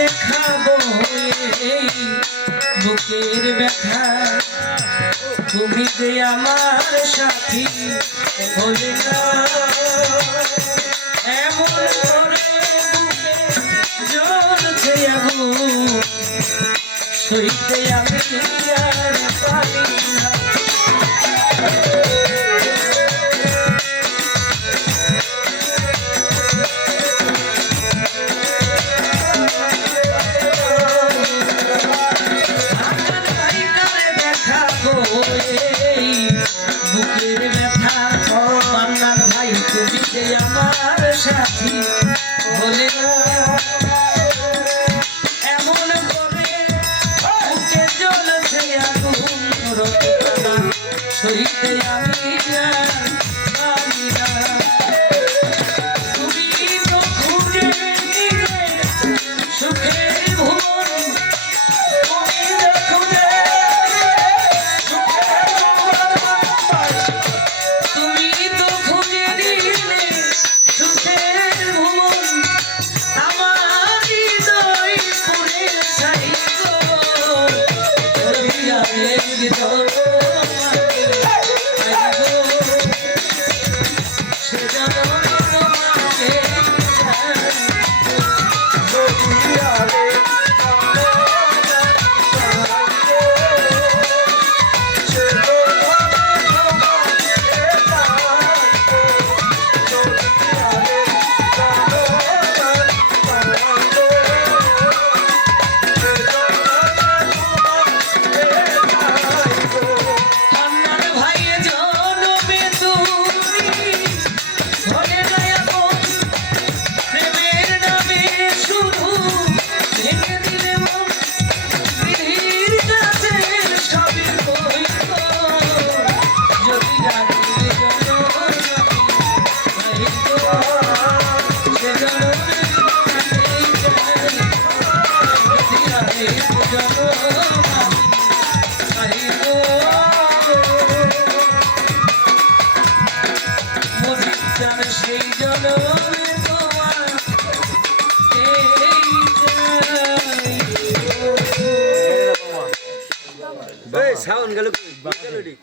দেখাবো এই বুকের ব্যথা তুমি যে আমার সাথী হলে না এমন করে আমি আমার সাথী বলে এমন করে উঠে চলেছে এখন সহিতে আমি সাউন্ড গেল